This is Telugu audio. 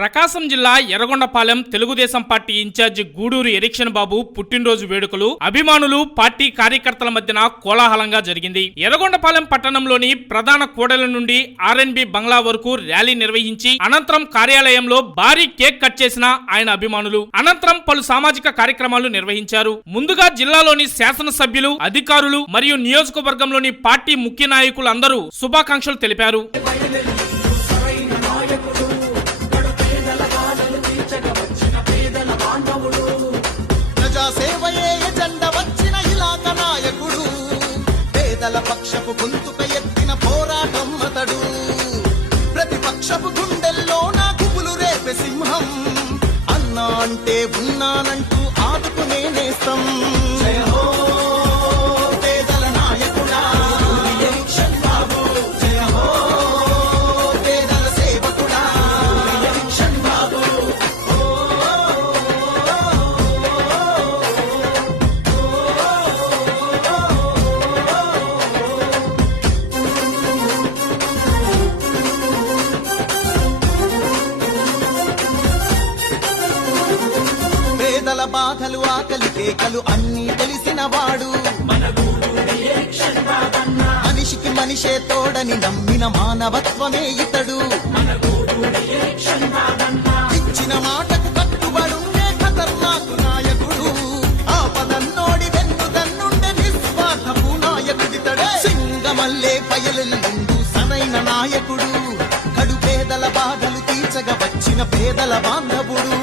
ప్రకాశం జిల్లా ఎర్రగొండపాలెం తెలుగుదేశం పార్టీ ఇన్ఛార్జి గూడూరు ఎరిక్షన్ బాబు పుట్టినరోజు వేడుకలు అభిమానులు పార్టీ కార్యకర్తల మధ్యన కోలాహలంగా జరిగింది. ఎర్రగొండపాలెం పట్టణంలోని ప్రధాన కూడలి నుండి ఆర్ఎన్బి బంగ్లా వరకు ర్యాలీ నిర్వహించి అనంతరం కార్యాలయంలో భారీ కేక్ కట్ చేసిన ఆయన అభిమానులు అనంతరం పలు సామాజిక కార్యక్రమాలు నిర్వహించారు. ముందుగా జిల్లాలోని శాసనసభ్యులు, అధికారులు మరియు నియోజకవర్గంలోని పార్టీ ముఖ్య నాయకులు అందరూ శుభాకాంక్షలు తెలిపారు. పేదల పక్షపు గొంతుక ఎత్తిన పోరాటం అతడు, ప్రతిపక్షపు గుండెల్లో నా కుబులు రేపే సింహం, అన్నా అంటే ఉన్నానంటూ ఆదుకునే నేస్తం. జయ హో పేదల నాయకుడా ఎరిక్షన్ బాబు, జయ హో పేదల సేవకుడా ఎరిక్షన్ బాబు. పేదల బాధలు, ఆకలి కేకలు అన్నీ తెలిసిన వాడు, మనిషికి మనిషే తోడని నమ్మిన మానవత్వమే ఇతడు, ఇచ్చిన మాటకు కట్టుబడుండే ఖతర్నాకు నాయకుడు, ఆపదన్నోడి వెన్నుదన్నుండే నిస్వార్థపు నాయకుడితడే, సింగమల్లే పయలుండు సరైన నాయకుడు, కడు పేదల బాధలు తీర్చగా వచ్చిన పేదల బాంధవుడు.